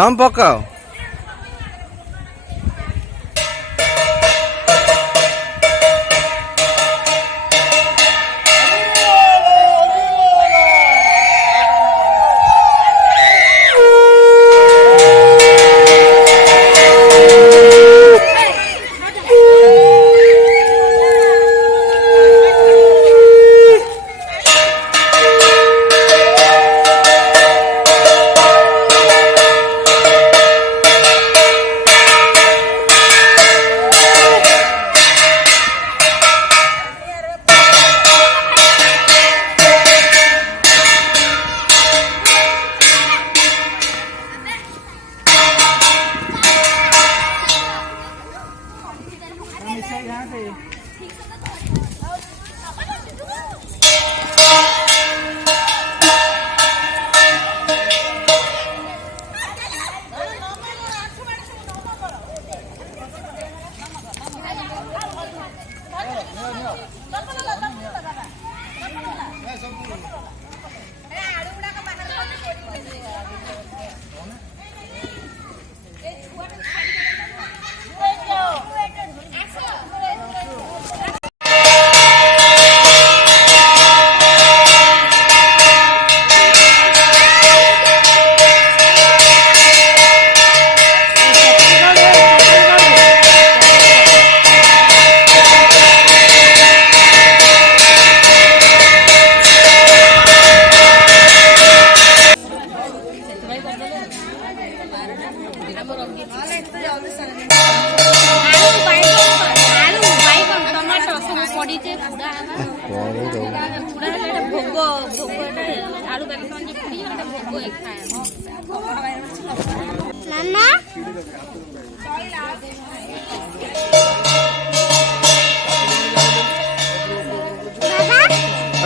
ତମ ପକାଅ।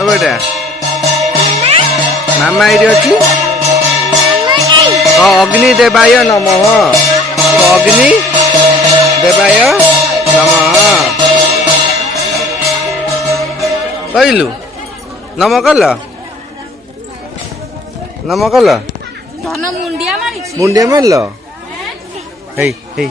बेटा मामा ये अच्छी अग्नि देवाय नमः अग्नि देवाय नमः कहलु नम कल मुंडिया मारल हे हे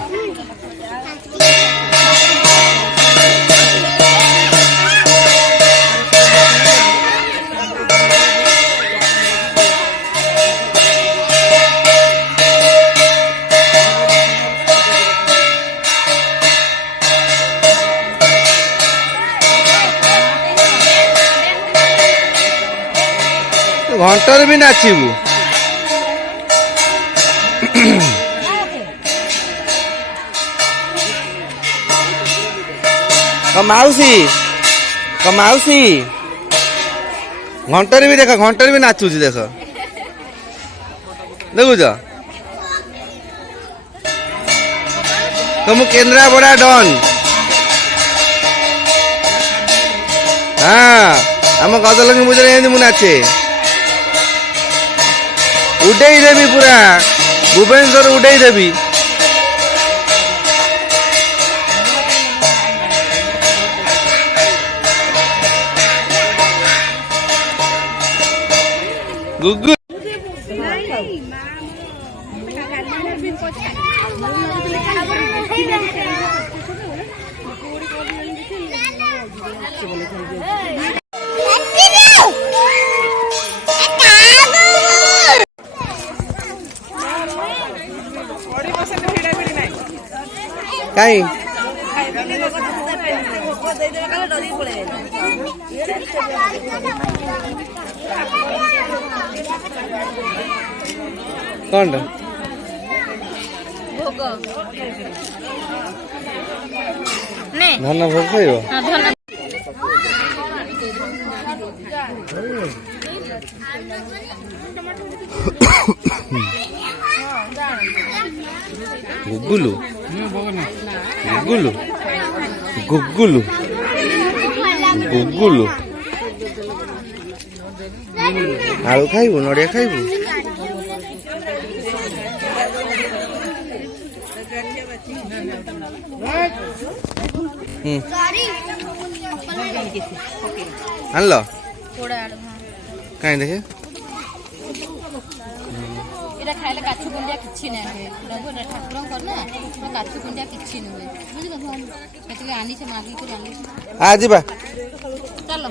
घंटर भी नाचबू मौसी घंटर भी देख घंटर भी नाचुची देख देखुच तो मु केन्द्रापड़ा डन हाँ आम गजलक्ष्मी पूजा मु नाचे उड़े देवी पूरा भुवनेश्वर उड़े देवी गुगु कहीं कौन धन भोग खाइब गुगुलु गुगुलु गुगुलु गुगुलु आलू खाइबु नड़िया खाइबु आनल कहीं देखे ଏଇଟା ଖାଇଲେ କାଛୁ କୁଣ୍ଡିଆ କିଛି ନାହିଁ ପ୍ରଭୁ ଏଇଟା ଠାକୁରଙ୍କର ନା କାଛୁ କୁଣ୍ଡିଆ କିଛି ନୁହେଁ ବୁଝିଲ ସେତିକି ଆଣିଛେ ମାଗିକରି ଆଣିଛେ ଯିବା ଚାଲ।